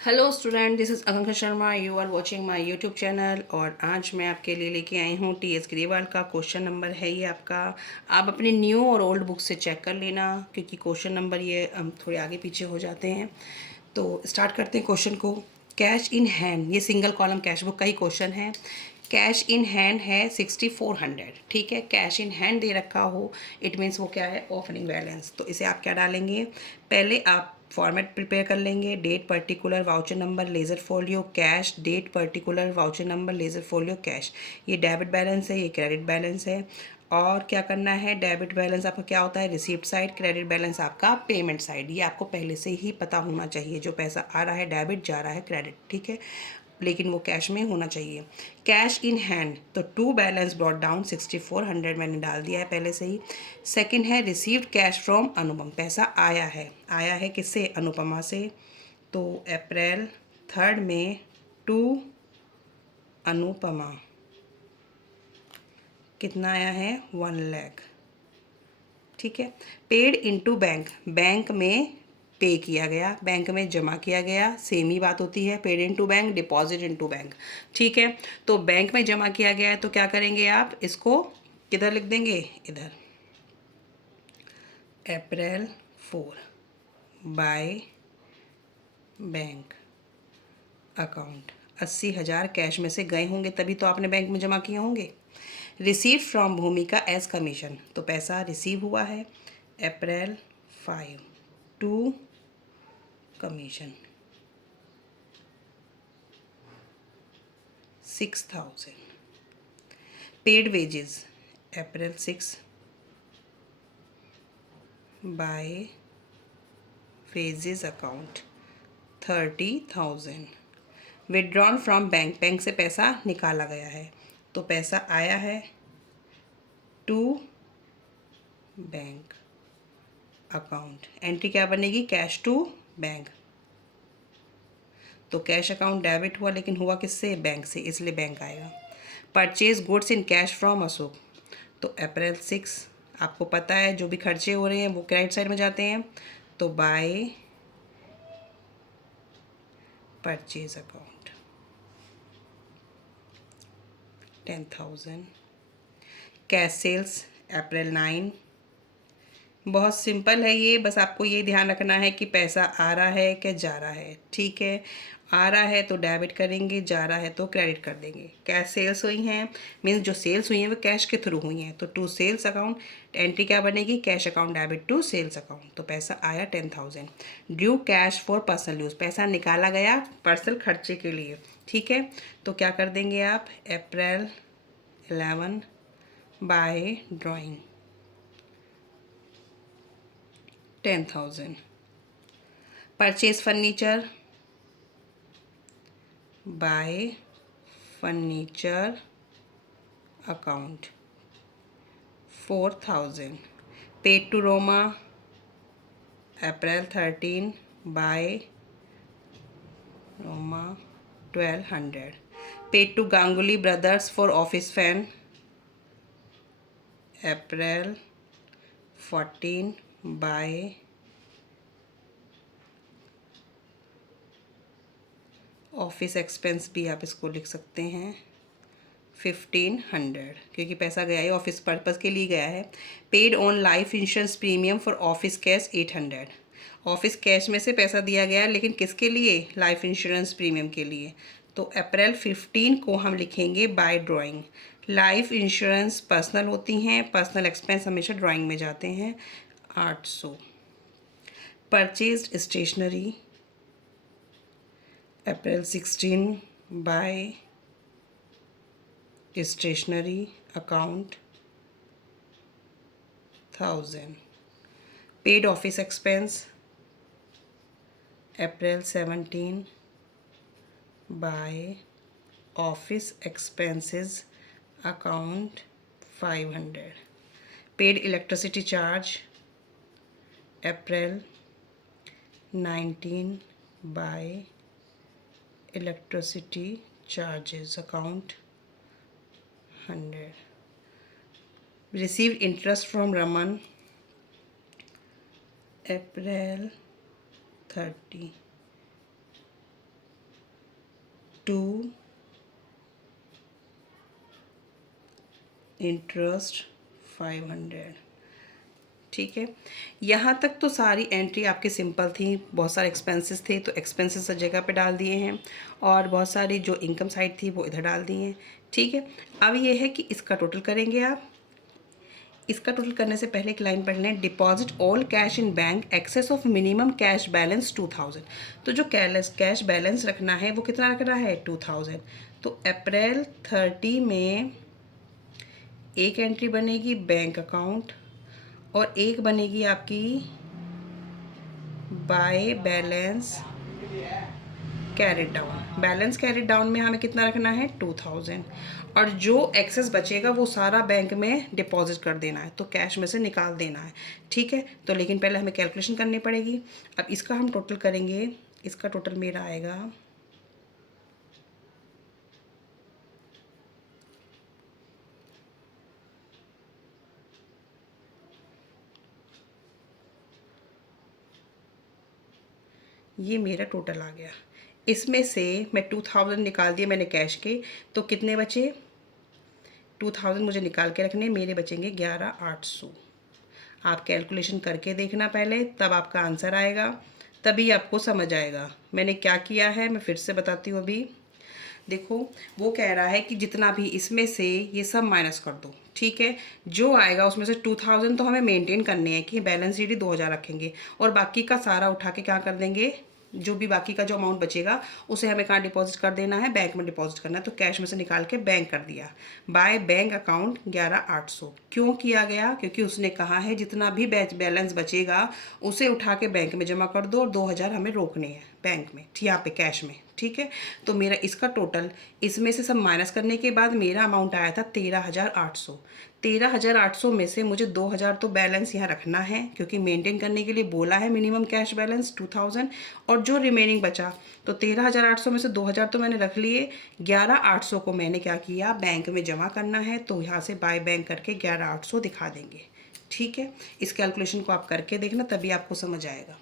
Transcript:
Hello student, this is Akanksha Sharma. You are watching my YouTube channel. और आज मैं आपके लिए लेके आई हूँ टीएस ग्रेवाल का क्वेश्चन नंबर है ये आपका। आप अपनी न्यू और ओल्ड बुक से चेक कर लेना, क्योंकि क्वेश्चन नंबर ये हम थोड़े आगे पीछे हो जाते हैं। तो स्टार्ट करते हैं क्वेश्चन को। कैश इन हैंड, ये सिंगल कॉलम कैश बुक का ही क्वेश्चन है। कैश इन हैंड है 6400, ठीक है। कैश इन हैंड दे रखा हो, इट मीन्स वो क्या है, ओपनिंग बैलेंस। तो इसे आप क्या डालेंगे, पहले आप फॉर्मेट प्रिपेयर कर लेंगे। Date particular voucher number ledger folio cash, date particular voucher number ledger folio cash. ये डेबिट बैलेंस है, ये क्रेडिट बैलेंस है। और क्या करना है, डेबिट बैलेंस आपका क्या होता है, रिसीप्ट साइड। क्रेडिट बैलेंस आपका पेमेंट साइड। ये आपको पहले से ही पता होना चाहिए, जो पैसा आ रहा है डेबिट, जा रहा है क्रेडिट, ठीक है। लेकिन वो कैश में होना चाहिए। कैश इन हैंड, तो टू बैलेंस ब्रॉट डाउन 6400 मैंने डाल दिया है पहले से ही। सेकंड है रिसीव्ड कैश फ्रॉम अनुपम, पैसा आया है। आया है किससे, अनुपमा से। तो अप्रैल 3 में टू अनुपमा कितना आया है, 1 लाख, ठीक है। पेड इनटू बैंक, बैंक में पे किया गया, बैंक में जमा किया गया, सेम ही बात होती है। Paid into bank, deposit into bank, ठीक है। तो बैंक में जमा किया गया है, तो क्या करेंगे आप, इसको किधर लिख देंगे, इधर। अप्रैल 4 बाय बैंक अकाउंट। 80,000 कैश में से गए होंगे, तभी तो आपने बैंक में जमा किए होंगे। Receive from Bhumika as commission, तो पैसा रिसीव हुआ है। April 5 to commission 6,000। Paid wages April 6 by wages account 30,000। Withdrawn from bank, bank से पैसा निकाला गया है, तो पैसा आया है टू बैंक अकाउंट। एंट्री क्या बनेगी, कैश टू बैंक। तो कैश अकाउंट डेबिट हुआ, लेकिन हुआ किससे, बैंक से, इसलिए बैंक आएगा। Purchase goods in cash from Ashok, तो अप्रैल 6 आपको पता है जो भी खर्चे हो रहे हैं वो क्रेडिट साइड में जाते हैं। तो by purchase account 10,000। Cash sales April 9। बहुत सिंपल है ये, बस आपको ये ध्यान रखना है कि पैसा आ रहा है क्या जा रहा है, ठीक है। आ रहा है तो डेबिट करेंगे, जा रहा है तो क्रेडिट कर देंगे। कैश सेल्स हुई हैं, मीन्स जो सेल्स हुई हैं वो कैश के थ्रू हुई हैं, तो टू सेल्स अकाउंट। एंट्री क्या बनेगी, cash account debit to sales account, तो पैसा आया 10,000। Drew cash for personal use, पैसा निकाला गया पर्सनल खर्चे के लिए, ठीक है। तो क्या कर देंगे आप, April 11 by drawing 10,000। Purchase furniture by furniture account 4,000। Paid to Roma April 13 by Roma 1,200। Paid to Ganguly brothers for office fan April 14 by office expense भी आप इसको लिख सकते हैं 1,500, क्योंकि पैसा गया है ऑफिस पर्पज़ के लिए गया है। Paid on life insurance premium for office cash 800। Office cash में से पैसा दिया गया है, लेकिन किसके लिए, लाइफ इंश्योरेंस प्रीमियम के लिए। तो अप्रैल 15 को हम लिखेंगे by drawing. Life insurance personal होती हैं, पर्सनल एक्सपेंस हमेशा ड्राइंग में जाते हैं, 800। Purchased stationery April 16 by stationery account 1,000। Paid office expense April 17 by office expenses account 500। Paid electricity charge April 19 by electricity charges account 100। Received interest from Raman April 30 to interest 500। ठीक है, यहाँ तक तो सारी एंट्री आपकी सिंपल थी। बहुत सारे एक्सपेंसेस थे तो एक्सपेंसेस जगह पे डाल दिए हैं, और बहुत सारी जो इनकम साइड थी वो इधर डाल दिए हैं। ठीक है, अब ये है कि इसका टोटल करेंगे आप। इसका टोटल करने से पहले एक लाइन पढ़ लें, deposit all cash in bank excess of minimum cash balance 2000। तो जो कैश बैलेंस रखना है वो कितना रखना है 2000। तो अप्रैल 30 में एक एंट्री बनेगी बैंक अकाउंट, और एक बनेगी आपकी by balance carried down. Balance carried down में हमें कितना रखना है 2000, और जो एक्सेस बचेगा वो सारा बैंक में डिपॉजिट कर देना है, तो कैश में से निकाल देना है। ठीक है, तो लेकिन पहले हमें कैलकुलेशन करनी पड़ेगी। अब इसका हम टोटल करेंगे। इसका टोटल मेरा आएगा ये मेरा टोटल आ गया। इसमें से मैं 2000 निकाल दिए मैंने कैश के, तो कितने बचे 2000 मुझे निकाल के रखने, मेरे बचेंगे 11800। आप कैलकुलेशन करके देखना पहले, तब आपका आंसर आएगा, तभी आपको समझ आएगा मैंने क्या किया है। मैं फिर से बताती हूँ। अभी देखो, वो कह रहा है कि जितना भी इसमें से ये सब माइनस कर दो। ठीक है, जो आएगा उसमें से 2000 तो हमें मेंटेन करने हैं कि बैलेंस शीट ही 2000 रखेंगे, और बाकी का सारा उठा के क्या कर देंगे, जो भी बाकी का जो अमाउंट बचेगा उसे हमें कहाँ डिपॉजिट कर देना है, बैंक में डिपॉजिट करना है। तो कैश में से निकाल के बैंक कर दिया, बाय बैंक अकाउंट 11800। क्यों किया गया, क्योंकि उसने कहा है जितना भी बैलेंस बचेगा उसे उठा के बैंक में जमा कर दो, और 2000 हमें रोकने हैं बैंक में, यहाँ पे कैश में। ठीक है, तो मेरा इसका टोटल इसमें से सब माइनस करने के बाद मेरा अमाउंट आया था 13800। 13800 में से मुझे 2000 तो बैलेंस यहाँ रखना है, क्योंकि मेंटेन करने के लिए बोला है मिनिमम कैश बैलेंस 2000, और जो रिमेनिंग बचा तो 13800 में से 2000 तो मैंने रख लिए, 11800 को मैंने क्या किया, बैंक में जमा करना है, तो यहाँ से बाय बैंक करके 11800 दिखा देंगे। ठीक है, इस कैलकुलेशन को आप करके देखना, तभी आपको समझ आएगा।